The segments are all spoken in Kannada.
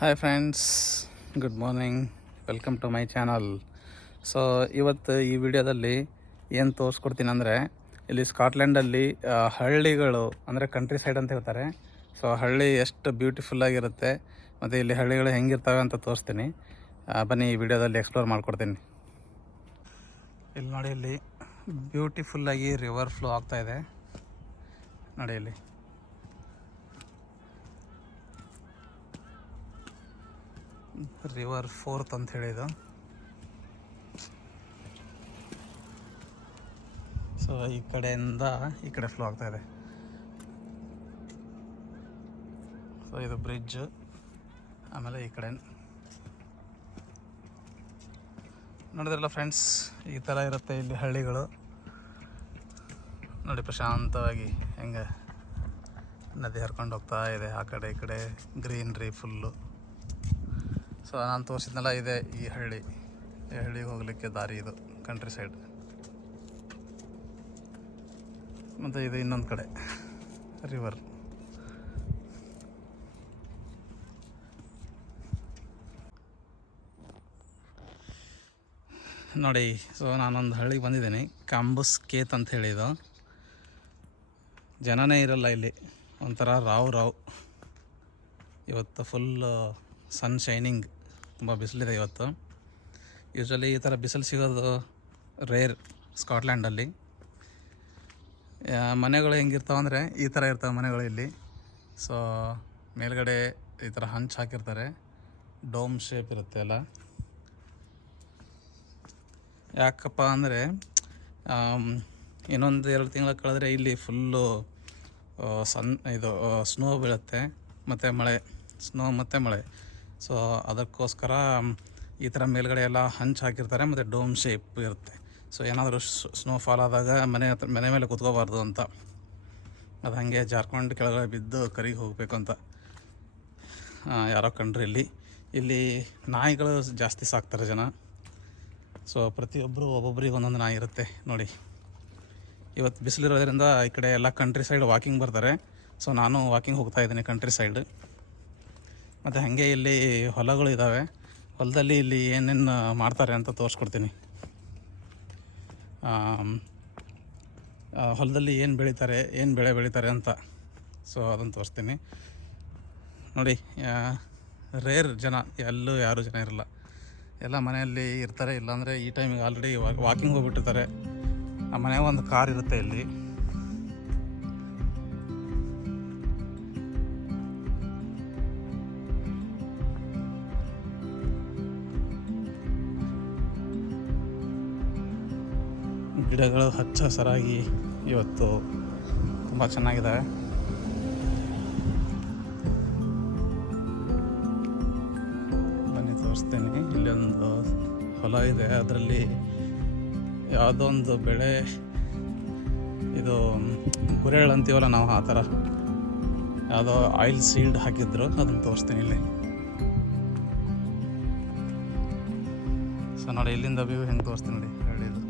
Hi friends, good morning. Welcome to my channel. So ಇವತ್ತು ಈ ವಿಡಿಯೋದಲ್ಲಿ ಏನು ತೋರಿಸ್ಕೊಡ್ತೀನಿ ಅಂದರೆ, ಇಲ್ಲಿ ಸ್ಕಾಟ್ಲೆಂಡಲ್ಲಿ ಹಳ್ಳಿಗಳು ಅಂದರೆ ಕಂಟ್ರಿ ಸೈಡ್ ಅಂತ ಹೇಳ್ತಾರೆ. ಸೊ ಹಳ್ಳಿ ಎಷ್ಟು ಬ್ಯೂಟಿಫುಲ್ಲಾಗಿರುತ್ತೆ ಮತ್ತು ಇಲ್ಲಿ ಹಳ್ಳಿಗಳು ಹೆಂಗಿರ್ತವೆ ಅಂತ ತೋರಿಸ್ತೀನಿ. ಬನ್ನಿ ಈ ವಿಡಿಯೋದಲ್ಲಿ ಎಕ್ಸ್ಪ್ಲೋರ್ ಮಾಡಿಕೊಡ್ತೀನಿ. ಇಲ್ಲಿ ನೋಡಿ, ಇಲ್ಲಿ ಬ್ಯೂಟಿಫುಲ್ಲಾಗಿ ರಿವರ್ ಫ್ಲೋ ಆಗ್ತಾಯಿದೆ ನೋಡಿ. ಇಲ್ಲಿ ರಿವರ್ ಫೋರ್ತ್ ಅಂತ ಹೇಳಿದ್ದು. ಸೊ ಈ ಕಡೆಯಿಂದ ಈ ಕಡೆ ಫ್ಲೋ ಆಗ್ತಾ ಇದೆ. ಸೊ ಇದು ಬ್ರಿಡ್ಜ್. ಆಮೇಲೆ ಈ ಕಡೆ ನೋಡಿದ್ರಲ್ಲ ಫ್ರೆಂಡ್ಸ್, ಈ ಥರ ಇರುತ್ತೆ ಇಲ್ಲಿ ಹಳ್ಳಿಗಳು ನೋಡಿ. ಪ್ರಶಾಂತವಾಗಿ ಹೆಂಗೆ ನದಿ ಹರ್ಕೊಂಡು ಹೋಗ್ತಾ ಇದೆ. ಆ ಕಡೆ ಈ ಕಡೆ ಗ್ರೀನ್ರಿ ಫುಲ್ಲು. ಸೊ ನಾನು ತೋರಿಸಿದ್ನಲ್ಲ, ಇದೆ ಈ ಹಳ್ಳಿಗೆ ಹೋಗಲಿಕ್ಕೆ ದಾರಿ. ಇದು ಕಂಟ್ರಿ ಸೈಡ್. ಮತ್ತು ಇದು ಇನ್ನೊಂದು ಕಡೆ ರಿವರ್. ನೋಡಿ, ಸೊ ನಾನೊಂದು ಹಳ್ಳಿಗೆ ಬಂದಿದ್ದೀನಿ, ಕಾಂಬುಸ್ ಕೇತ್ ಅಂತ ಹೇಳಿದ್ದು. ಜನನೇ ಇರಲ್ಲ ಇಲ್ಲಿ, ಒಂಥರ ರಾವ್. ಇವತ್ತು ಫುಲ್ ಸನ್ ಶೈನಿಂಗ್, ತುಂಬ ಬಿಸಿಲಿದೆ ಇವತ್ತು. ಯೂಶ್ವಲಿ ಈ ಥರ ಬಿಸಿಲು ಸಿಗೋದು ರೇರ್ ಸ್ಕಾಟ್ಲ್ಯಾಂಡಲ್ಲಿ. ಮನೆಗಳು ಹೆಂಗಿರ್ತಾವೆ ಅಂದರೆ ಈ ಥರ ಇರ್ತವೆ ಮನೆಗಳು ಇಲ್ಲಿ. ಸೊ ಮೇಲ್ಗಡೆ ಈ ಥರ ಹಂಚು ಹಾಕಿರ್ತಾರೆ, ಡೋಮ್ ಶೇಪ್ ಇರುತ್ತೆ ಎಲ್ಲ. ಯಾಕಪ್ಪ ಅಂದರೆ ಇನ್ನೊಂದು 2 ತಿಂಗಳ ಕಳೆದ್ರೆ ಇಲ್ಲಿ ಫುಲ್ಲು ಸ್ನೋ ಬೀಳುತ್ತೆ ಮತ್ತು ಮಳೆ, ಸ್ನೋ ಮತ್ತು ಮಳೆ. ಸೊ ಅದಕ್ಕೋಸ್ಕರ ಈ ಥರ ಮೇಲ್ಗಡೆ ಎಲ್ಲ ಹಂಚು ಹಾಕಿರ್ತಾರೆ ಮತ್ತು ಡೋಮ್ ಶೇಪ್ ಇರುತ್ತೆ. ಸೊ ಏನಾದರೂ ಸ್ನೋಫಾಲ್ ಆದಾಗ ಮನೆ ಮೇಲೆ ಕೂತ್ಕೋಬಾರ್ದು ಅಂತ, ಅದು ಹಾಗೆ ಜಾರ್ಕೊಂಡು ಕೆಳಗಡೆ ಬಿದ್ದು ಕರಿಗೆ ಹೋಗಬೇಕು ಅಂತ ಯಾರೋ ಕಂಡ್ರಿ. ಇಲ್ಲಿ ನಾಯಿಗಳು ಜಾಸ್ತಿ ಸಾಕ್ತಾರೆ ಜನ. ಸೊ ಒಬ್ಬೊಬ್ಬರಿಗೆ ಒಂದೊಂದು ನಾಯಿ ಇರುತ್ತೆ ನೋಡಿ. ಇವತ್ತು ಬಿಸಿಲಿರೋದ್ರಿಂದ ಈ ಕಡೆ ಎಲ್ಲ ಕಂಟ್ರಿ ಸೈಡ್ ವಾಕಿಂಗ್ ಬರ್ತಾರೆ. ಸೊ ನಾನು ವಾಕಿಂಗ್ ಹೋಗ್ತಾ ಇದ್ದೀನಿ ಕಂಟ್ರಿ ಸೈಡ್. ಮತ್ತು ಹಾಗೆ ಇಲ್ಲಿ ಹೊಲಗಳು ಇದ್ದಾವೆ. ಹೊಲದಲ್ಲಿ ಇಲ್ಲಿ ಏನೇನು ಮಾಡ್ತಾರೆ ಅಂತ ತೋರಿಸ್ಕೊಡ್ತೀನಿ. ಹೊಲದಲ್ಲಿ ಏನು ಬೆಳೆ ಬೆಳೀತಾರೆ ಅಂತ. ಸೊ ಅದನ್ನು ತೋರಿಸ್ತೀನಿ ನೋಡಿ. ರೇರ್ ಜನ, ಯಾರೂ ಜನ ಇರಲ್ಲ, ಎಲ್ಲ ಮನೆಯಲ್ಲಿ ಇರ್ತಾರೆ. ಇಲ್ಲಾಂದರೆ ಈ ಟೈಮಿಗೆ ಆಲ್ರೆಡಿ ವಾಕಿಂಗ್ ಹೋಗ್ಬಿಟ್ಟಿರ್ತಾರೆ. ಆ ಮನೆ ಒಂದು ಕಾರ್ ಇರುತ್ತೆ ಇಲ್ಲಿ. ಗಿಡಗಳು ಹಚ್ಚ ಹಸಿರಾಗಿ ಇವತ್ತು ತುಂಬ ಚೆನ್ನಾಗಿದ್ದಾವೆ. ಬನ್ನಿ ತೋರಿಸ್ತೇನೆ. ಇಲ್ಲೊಂದು ಹೊಲ ಇದೆ, ಅದರಲ್ಲಿ ಯಾವುದೋ ಒಂದು ಬೆಳೆ, ಇದು ಗುರೆಳ್ಳು ಅಂತೀವಲ್ಲ ನಾವು, ಆ ಥರ ಯಾವುದೋ ಆಯಿಲ್ ಸೀಡ್ ಹಾಕಿದ್ರು, ಅದನ್ನು ತೋರಿಸ್ತೀನಿ ಇಲ್ಲಿ. ಸೊ ನೋಡಿ, ಇಲ್ಲಿಂದ ವ್ಯೂ ಹೆಂಗೆ ತೋರಿಸ್ತೀನಿ ನೋಡಿ ಹಳ್ಳಿದು.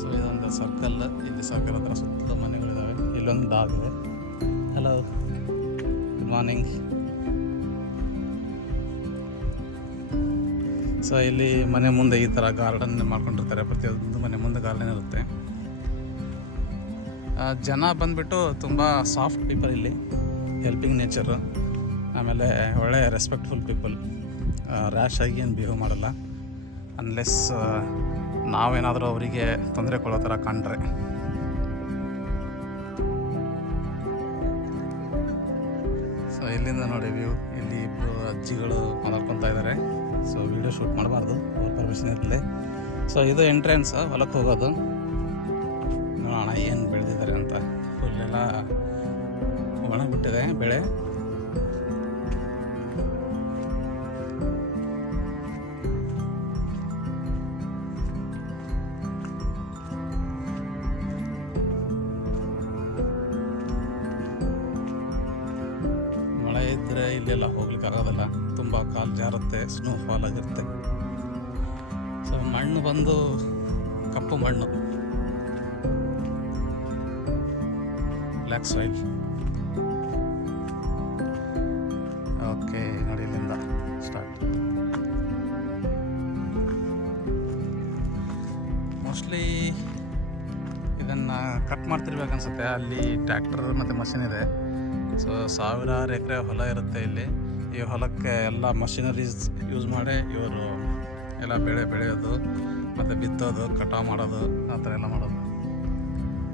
ಸೊ ಇದೊಂದು ಸರ್ಕಲ್. ಇಲ್ಲಿ ಸರ್ಕಲ್ ಹತ್ರ ಸುತ್ತಲೂ ಮನೆಗಳಿದ್ದಾವೆ. ಇಲ್ಲೊಂದು ಡಾಗ್ ಇದೆ. Hello, good morning. ಸೊ ಇಲ್ಲಿ ಮನೆ ಮುಂದೆ ಈ ಥರ ಗಾರ್ಡನ್ ಮಾಡ್ಕೊಂಡಿರ್ತಾರೆ. ಪ್ರತಿಯೊಂದು ಮನೆ ಮುಂದೆ ಗಾರ್ಡನ್ ಇರುತ್ತೆ. ಜನ ಬಂದುಬಿಟ್ಟು ತುಂಬ ಸಾಫ್ಟ್ ಪೀಪಲ್ ಇಲ್ಲಿ, ಹೆಲ್ಪಿಂಗ್ ನೇಚರು. ಆಮೇಲೆ ಒಳ್ಳೆ ರೆಸ್ಪೆಕ್ಟ್ಫುಲ್ ಪೀಪಲ್. ರ್ಯಾಶ್ ಆಗಿ ಏನು ಬಿಹೇವ್ ಮಾಡಲ್ಲ, ಅನ್ಲೆಸ್ ನಾವೇನಾದರೂ ಅವರಿಗೆ ತೊಂದರೆ ಕೊಡೋ ಥರ ಕಂಡ್ರೆ. ಸೊ ಇಲ್ಲಿಂದ ನೋಡಿ ವ್ಯೂ. ಇಲ್ಲಿ ಇಬ್ಬರು ಅಜ್ಜಿಗಳು ಮಾತಾಡ್ಕೊತಾ ಇದ್ದಾರೆ. ಸೊ ವಿಡಿಯೋ ಶೂಟ್ ಮಾಡಬಾರ್ದು, ಅವ್ರ ಪರ್ಮಿಷನ್ ಇರಲಿ. ಸೊ ಇದು ಎಂಟ್ರೆನ್ಸ್ ಹೊಲಕ್ಕೆ ಹೋಗೋದು. ನೋಡೋಣ ಏನು ಬೆಳೆದಿದ್ದಾರೆ ಅಂತ. ಫುಲ್ಲೆಲ್ಲ ಒಣಗಿಬಿಟ್ಟಿದೆ ಬೆಳೆ. ಇದ್ದರೆ ಇಲ್ಲೆಲ್ಲ ಹೋಗ್ಲಿಕ್ಕೆ ಆಗೋದಿಲ್ಲ, ತುಂಬ ಕಾಲು ಜಾರುತ್ತೆ, ಸ್ನೋಫಾಲ್ ಆಗಿರುತ್ತೆ. ಸೊ ಮಣ್ಣು ಬಂದು ಕಪ್ಪು ಮಣ್ಣು, ಬ್ಲ್ಯಾಕ್ ಸಾಯಿಲ್. ಓಕೆ. ಮೋಸ್ಟ್ಲಿ ಇದನ್ನು ಕಟ್ ಮಾಡ್ತಿರ್ಬೇಕನ್ಸುತ್ತೆ. ಅಲ್ಲಿ ಟ್ರ್ಯಾಕ್ಟರ್ ಮತ್ತು ಮಷಿನ್ ಇದೆ. ಸೊ ಸಾವಿರಾರು ಎಕರೆ ಹೊಲ ಇರುತ್ತೆ ಇಲ್ಲಿ. ಈ ಹೊಲಕ್ಕೆ ಎಲ್ಲ ಮಷಿನರೀಸ್ ಯೂಸ್ ಮಾಡಿ ಇವರು ಎಲ್ಲ ಬೆಳೆ ಬೆಳೆಯೋದು ಮತ್ತು ಬಿತ್ತೋದು, ಕಟಾವು ಮಾಡೋದು, ಆ ಥರ ಎಲ್ಲ ಮಾಡೋದು.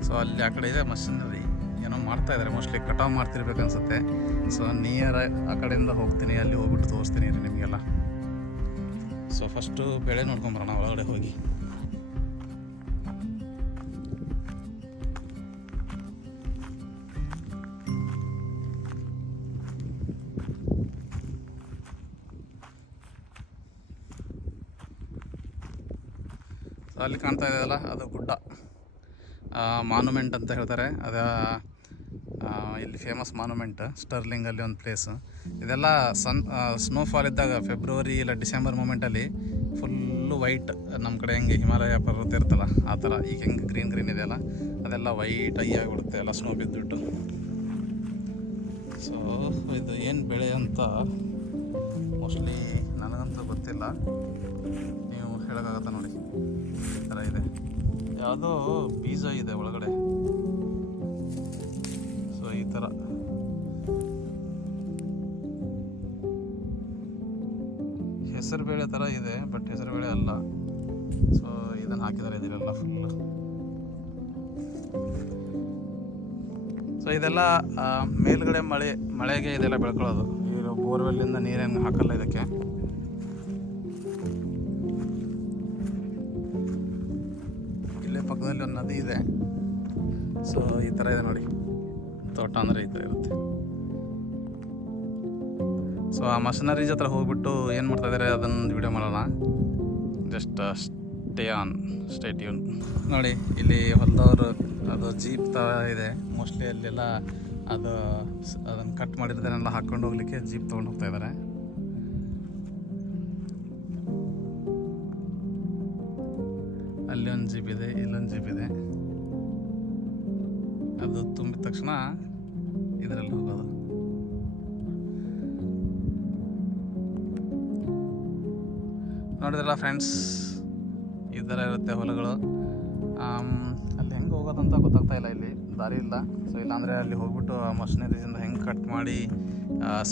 ಸೊ ಅಲ್ಲಿ ಆ ಕಡೆ ಇದೆ ಮಷಿನರಿ, ಏನೋ ಮಾಡ್ತಾಯಿದ್ದಾರೆ. ಮೋಸ್ಟ್ಲಿ ಕಟಾವು ಮಾಡ್ತಿರ್ಬೇಕನ್ಸುತ್ತೆ. ಸೊ ನಿಯರ್ ಆ ಕಡೆಯಿಂದ ಹೋಗ್ತೀನಿ, ಅಲ್ಲಿ ಹೋಗ್ಬಿಟ್ಟು ತೋರಿಸ್ತೀನಿ ರೀ ನಿಮಗೆಲ್ಲ. ಸೊ ಫಸ್ಟು ಬೆಳೆ ನೋಡ್ಕೊಂಬರೋಣ ಒಳಗಡೆ ಹೋಗಿ. ಅಲ್ಲಿ ಕಾಣ್ತಾ ಇದೆಯಲ್ಲ ಅದು ಗುಡ್ಡ, ಮಾನ್ಯುಮೆಂಟ್ ಅಂತ ಹೇಳ್ತಾರೆ. ಅದು ಇಲ್ಲಿ ಫೇಮಸ್ ಮಾನ್ಯುಮೆಂಟ್, ಸ್ಟರ್ಲಿಂಗಲ್ಲಿ ಒಂದು ಪ್ಲೇಸು. ಇದೆಲ್ಲ ಸ್ನೋಫಾಲ್ ಇದ್ದಾಗ ಫೆಬ್ರವರಿ ಇಲ್ಲ ಡಿಸೆಂಬರ್ ಮೂಮೆಂಟಲ್ಲಿ ಫುಲ್ಲು ವೈಟ್, ನಮ್ಮ ಕಡೆ ಹೆಂಗೆ ಹಿಮಾಲಯ ಪರ್ವತ ಇರುತ್ತಲ್ಲ ಆ ಥರ. ಈಗ ಹೆಂಗೆ ಗ್ರೀನ್ ಇದೆಯಲ್ಲ ಅದೆಲ್ಲ ವೈಟ್ ಆಗಿಬಿಡುತ್ತೆ, ಎಲ್ಲ ಸ್ನೋ ಬಿದ್ದುಬಿಟ್ಟು. ಸೊ ಇದು ಏನು ಬೆಳೆ ಅಂತ ಮೋಸ್ಟ್ಲಿ ನನಗಂತೂ ಗೊತ್ತಿಲ್ಲ, ನೀವು ಹೇಳೋಕ್ಕಾಗತ್ತ ನೋಡಿ. ಈ ಥರ ಇದೆ, ಯಾವುದೋ ಬೀಜ ಇದೆ ಒಳಗಡೆ. ಸೊ ಈ ಥರ ಹೆಸರು ಬೇಳೆ ಥರ ಇದೆ, ಬಟ್ ಹೆಸರು ಬೇಳೆ ಅಲ್ಲ. ಸೊ ಇದನ್ನು ಹಾಕಿದ್ದಾರೆ ಇದೆಲ್ಲ ಫುಲ್ಲು. ಸೊ ಇದೆಲ್ಲ ಮೇಲ್ಗಡೆ ಮಳೆಗೆ ಇದೆಲ್ಲ ಬೆಳ್ಕೊಳ್ಳೋದು. ಈಗ ಬೋರ್ವೆಲ್ಲಿಂದ ನೀರೇನು ಹಾಕಲ್ಲ ಇದಕ್ಕೆ. ಇಲ್ಲೇ ಪಕ್ಕದಲ್ಲಿ ಒಂದು ನದಿ ಇದೆ. ಸೊ ಈ ಥರ ಇದೆ ನೋಡಿ, ತೋಟ ಅಂದರೆ ಈ ಥರ ಇರುತ್ತೆ. ಸೊ ಆ ಮಷನರೀಸ್ ಹತ್ರ ಹೋಗ್ಬಿಟ್ಟು ಏನು ಮಾಡ್ತಾಯಿದ್ದಾರೆ ಅದನ್ನು ವಿಡಿಯೋ ಮಾಡೋಣ. Just stay tune. ನೋಡಿ ಇಲ್ಲಿ ಹೊಲದವರು ಅದು ಜೀಪ್ ಥರ ಇದೆ. ಮೋಸ್ಟ್ಲಿ ಅಲ್ಲೆಲ್ಲ ಅದನ್ನು ಕಟ್ ಮಾಡಿರೋದನ್ನೆಲ್ಲ ಹಾಕ್ಕೊಂಡು ಹೋಗ್ಲಿಕ್ಕೆ ಜೀಪ್ ತೊಗೊಂಡು ಹೋಗ್ತಾ ಇದ್ದಾರೆ. ಅಲ್ಲಿ ಒಂದು ಜೀಪ್ ಇದೆ, ಇಲ್ಲೊಂದು ಜೀಪ್ ಇದೆ. ಅದು ತುಂಬಿದ ತಕ್ಷಣ ಇದರಲ್ಲಿ ಹೋಗೋದು. ನೋಡಿದ್ರಲ್ಲ ಫ್ರೆಂಡ್ಸ್, ಈ ಥರ ಇರುತ್ತೆ ಹೊಲಗಳು. ಅಲ್ಲಿ ಹೆಂಗೆ ಹೋಗೋದಂತ ಗೊತ್ತಾಗ್ತಾ ಇಲ್ಲ, ಇಲ್ಲಿ ದಾರಿ ಇಲ್ಲ. ಸೊ ಇಲ್ಲಾಂದರೆ ಅಲ್ಲಿ ಹೋಗ್ಬಿಟ್ಟು ಆ ಮಷಿನರೀಸಿಂದ ಹೆಂಗೆ ಕಟ್ ಮಾಡಿ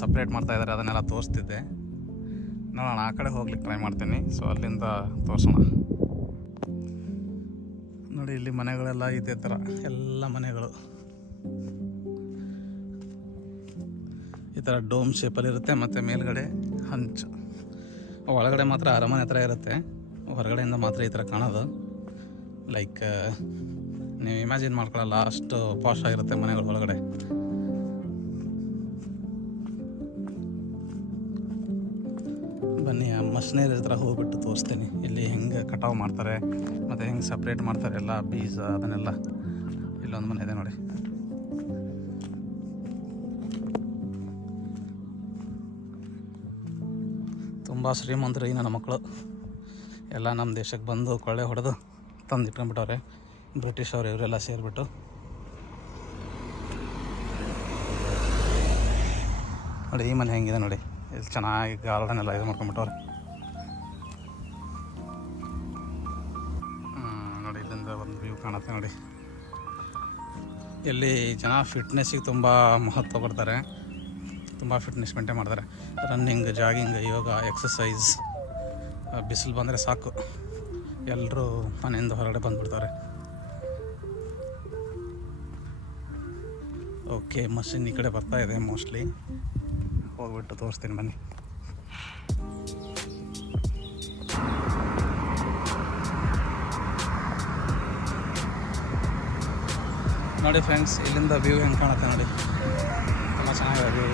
ಸಪ್ರೇಟ್ ಮಾಡ್ತಾಯಿದ್ದಾರೆ ಅದನ್ನೆಲ್ಲ ತೋರಿಸ್ತಿದ್ದೆ. ನೋಡೋಣ, ಆ ಕಡೆ ಹೋಗ್ಲಿಕ್ಕೆ ಟ್ರೈ ಮಾಡ್ತೀನಿ. ಸೊ ಅಲ್ಲಿಂದ ತೋರಿಸೋಣ. ನೋಡಿ ಇಲ್ಲಿ ಮನೆಗಳೆಲ್ಲ ಇದೇ ಥರ, ಎಲ್ಲ ಮನೆಗಳು ಈ ಥರ ಡೋಮ್ ಶೇಪಲ್ಲಿರುತ್ತೆ. ಮತ್ತು ಮೇಲ್ಗಡೆ ಹಂಚು, ಒಳಗಡೆ ಮಾತ್ರ ಅರಮನೆ ಥರ ಇರುತ್ತೆ, ಹೊರಗಡೆಯಿಂದ ಮಾತ್ರ ಈ ಥರ ಕಾಣೋದು. ಲೈಕ್ ನೀವು ಇಮ್ಯಾಜಿನ್ ಮಾಡ್ಕೊಳ್ಳಲ್ಲ, ಅಷ್ಟು ಪಾಶ್ ಆಗಿರುತ್ತೆ ಮನೆಗಳ ಒಳಗಡೆ. ಬನ್ನಿ ಆ ಮಷಿನರಿ ಹತ್ರ ಹೋಗ್ಬಿಟ್ಟು ತೋರಿಸ್ತೀನಿ ಇಲ್ಲಿ ಹೆಂಗೆ ಕಟಾವು ಮಾಡ್ತಾರೆ ಮತ್ತು ಹೆಂಗೆ ಸಪ್ರೇಟ್ ಮಾಡ್ತಾರೆ ಎಲ್ಲ ಬೀಜ ಅದನ್ನೆಲ್ಲ. ಇಲ್ಲೊಂದು ಮನೆ ಇದೆ ನೋಡಿ. ತುಂಬ ಶ್ರೀಮಂತರು ಈ ನನ್ನ ಮಕ್ಕಳು ಎಲ್ಲ ನಮ್ಮ ದೇಶಕ್ಕೆ ಬಂದು ಕೊಳ್ಳೆ ಹೊಡೆದು ತಂದು ಇಟ್ಕೊಂಡ್ಬಿಟ್ಟವ್ರೆ, ಬ್ರಿಟಿಷ್ ಅವರು ಇವರೆಲ್ಲ ಸೇರಿಬಿಟ್ಟು. ನೋಡಿ ಈ ಮನೆ ಹೆಂಗಿದೆ ನೋಡಿ, ಇಲ್ಲಿ ಚೆನ್ನಾಗಿ ಗಾರ್ಡನ್ ಎಲ್ಲ ಇದು ಮಾಡ್ಕೊಂಡ್ಬಿಟ್ಟವ್ರೆ. ನೋಡಿ ಇಲ್ಲಿಂದ ಒಂದು ವ್ಯೂ ಕಾಣುತ್ತೆ ನೋಡಿ. ಇಲ್ಲಿ ಜನ ಫಿಟ್ನೆಸ್ಸಿಗೆ ತುಂಬ ಮಹತ್ವ ಕೊಡ್ತಾರೆ, ತುಂಬ ಫಿಟ್ನೆಸ್ ಮೇಂಟೈನ್ ಮಾಡ್ತಾರೆ. ರನ್ನಿಂಗ್, ಜಾಗಿಂಗ್, ಯೋಗ, ಎಕ್ಸಸೈಸ್. ಬಿಸಿಲು ಬಂದರೆ ಸಾಕು ಎಲ್ಲರೂ ಮನೆಯಿಂದ ಹೊರಗಡೆ ಬಂದುಬಿಡ್ತಾರೆ. ಓಕೆ, ಮಷಿನ್ ಈ ಕಡೆ ಬರ್ತಾ ಇದೆ. ಮೋಸ್ಟ್ಲಿ ಹೋಗ್ಬಿಟ್ಟು ತೋರಿಸ್ತೀನಿ ಬನ್ನಿ. ನೋಡಿ ಫ್ರೆಂಡ್ಸ್, ಇಲ್ಲಿಂದ ವ್ಯೂ ಹೆಂಗೆ ಕಾಣುತ್ತೆ ನೋಡಿ, ತುಂಬ ಚೆನ್ನಾಗಿದೆ ವ್ಯೂ.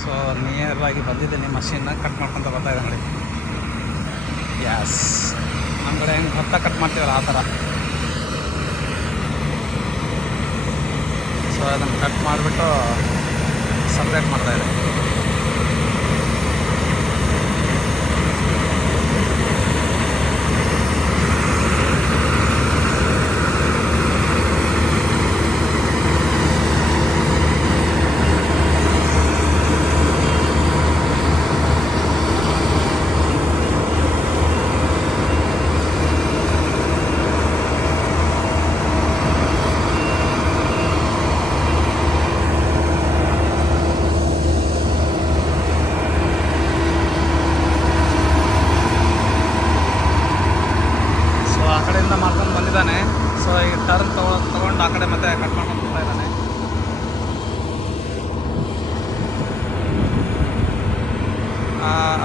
ಸೊ ನಿಯರ್ ಆಗಿ ಬಂದಿದ್ದೀನಿ, ಮಷಿನ್ನ ಕಟ್ ಮಾಡ್ಕೊತ ಬರ್ತಾ ಇದೆ ನೋಡಿ. ಗ್ಯಾಸ್ ನಮ್ಮ ಕಡೆ ಹೆಂಗೆ ಭತ್ತ ಕಟ್ ಮಾಡ್ತೀವಲ್ಲ ಆ ಥರ. ಸೊ ಅದನ್ನು ಕಟ್ ಮಾಡಿಬಿಟ್ಟು ಸಪ್ರೇಟ್ ಮಾಡ್ತಾಯಿದೆ.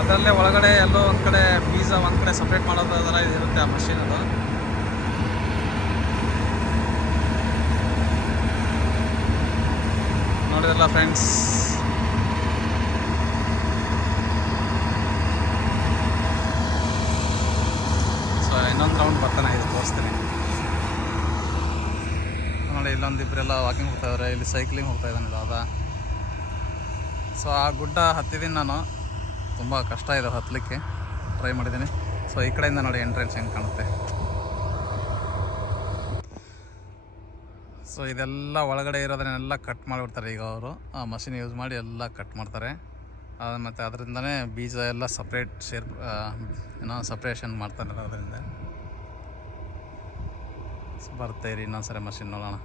ಅದರಲ್ಲೇ ಒಳಗಡೆ ಎಲ್ಲೋ ಒಂದು ಕಡೆ ಬೀಜ ಒಂದು ಕಡೆ ಸಪ್ರೇಟ್ ಮಾಡೋದರ ಇರುತ್ತೆ ಆ ಮಷೀನ್ ಅದು. ನೋಡಿದ್ರಲ್ಲ ಫ್ರೆಂಡ್ಸ್, ಸೊ ಇನ್ನೊಂದು ರೌಂಡ್ ಬರ್ತಾನೆ ಇದು ತೋರಿಸ್ತೀನಿ ನೋಡಿ. ಇಲ್ಲೊಂದಿಬ್ಬರೆಲ್ಲ ವಾಕಿಂಗ್ ಹೋಗ್ತಾ ಇದ್ದಾರೆ, ಇಲ್ಲಿ ಸೈಕ್ಲಿಂಗ್ ಹೋಗ್ತಾ ಇದ್ದಾನೆ ದಾದ. ಸೊ ಆ ಗುಡ್ಡ ಹತ್ತಿದ್ದೀನಿ ನಾನು, ತುಂಬ ಕಷ್ಟ ಇದೆ ಹತ್ತಲಿಕ್ಕೆ, ಟ್ರೈ ಮಾಡಿದ್ದೀನಿ. ಸೊ ಈ ಕಡೆಯಿಂದ ನೋಡಿ ಎಂಟ್ರೆನ್ಸ್ ಹೆಂಗೆ ಕಾಣುತ್ತೆ. ಸೊ ಇದೆಲ್ಲ ಒಳಗಡೆ ಇರೋದನ್ನೆಲ್ಲ ಕಟ್ ಮಾಡಿಬಿಡ್ತಾರೆ ಈಗ ಅವರು, ಆ ಮಷಿನ್ ಯೂಸ್ ಮಾಡಿ ಎಲ್ಲ ಕಟ್ ಮಾಡ್ತಾರೆ. ಮತ್ತು ಅದರಿಂದನೇ ಬೀಜ ಎಲ್ಲ ಸಪ್ರೇಟ್ ಸಪ್ರೇಷನ್ ಮಾಡ್ತಾರೆ ಅದರಿಂದ. ಬರುತ್ತೆ ರೀ ಇನ್ನೊಂದ್ಸರಿ ಮಷಿನ್ ನೋಡೋಣ.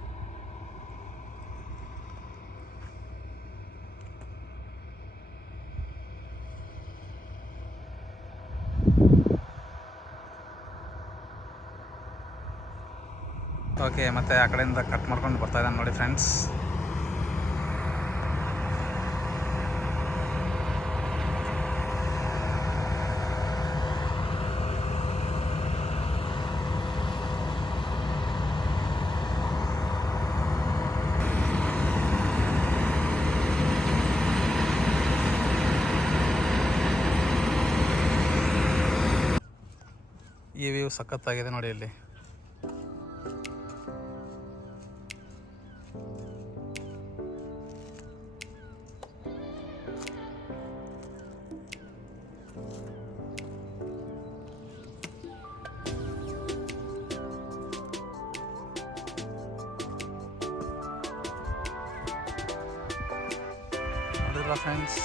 ಓಕೆ, ಮತ್ತು ಆ ಕಡೆಯಿಂದ ಕಟ್ ಮಾಡ್ಕೊಂಡು ಬರ್ತಾ ಇದ್ದಾನೆ ನೋಡಿ ಫ್ರೆಂಡ್ಸ್. ಈ ವ್ಯೂ ಸಖತ್ತಾಗಿದೆ ನೋಡಿ ಇಲ್ಲಿ. ನೋಡಿದ್ರಾ ಫ್ರೆಂಡ್ಸ್,